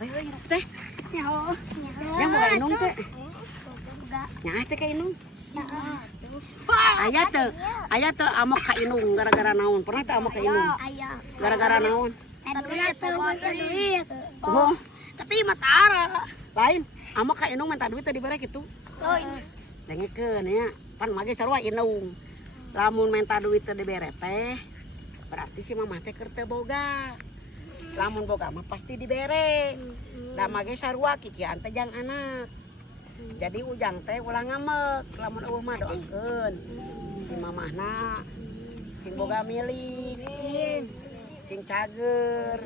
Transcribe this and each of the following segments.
Weh teh. Nyaho. Nya mau inung teh. Nya teh ka inung. Aya teh amok ka inung gara-gara naon? Pernah teh amok ka inung? Gara-gara naon? Oh, Tapi matara. lain. Amok ka inung minta duit teh dibere kitu. Dengekeun nya, pan mage sarua inung. Lamun minta duit teh dibere teh, berarti si mamah teh keur teu boga. Lamun boga mah pasti dibere. Da mage sarua kikian teh jang anak. Jadi ujang teh ulah ngamek, lamun eueuh mah doangkeun. Si mamahna cing boga milik. Cing cager.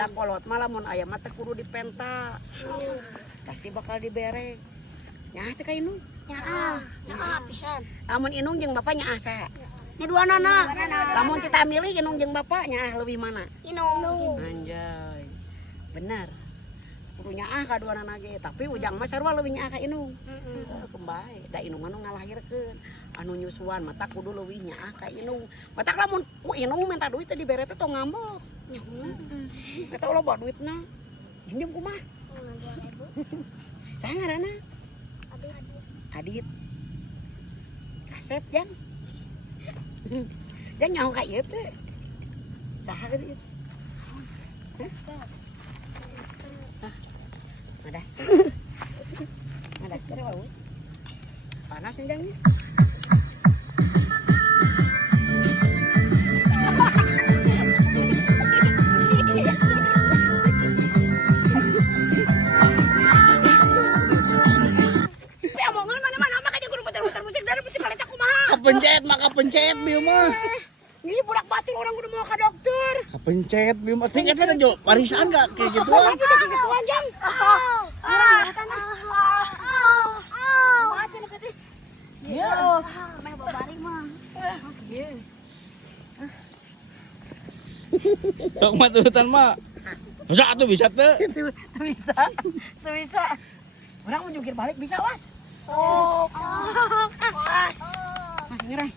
Da kolot mah lamun aya mah teh kudu dipenta. Pasti bakal dibere. Nyaah teh ka inung. Pisan. Lamun inung jeung bapak nyaah saha? Nya dua nana. Lamun kita milih inung jeung bapak nyaah leuwih mana? Inung. Anjay. Bener. Kudu nyaah ka dua nana ge, tapi ujang mah sarua leuwih nyaah ka inung. Kembae, da inung anu ngalahirkeun. Anu nyusuan mata kudu leuwih nyaah ka inung. Matak lamun ku inung minta duit teh dibere teh tong ngambek. Eta ulah bawa duitna. Pinjem kumaha? Saha ngaranna? Adit. Kasep jang. Jang nyaho ka ieu teh. Saha geuning? Madaster. Madaster wae. Panas enjangnya. Kapencet bieu mah. Ini budak batur orang kudu mau ke dokter. Kapencet bieu mah. Teh eta jo parisan enggak kayak gituan. Bisa kayak gituan jang. Iya. Meh babari mah. Sok mah turutan mah. Bisa atuh bisa teu. Bisa. Orang mau jungkir balik bisa was. Oh. Mas ngerai.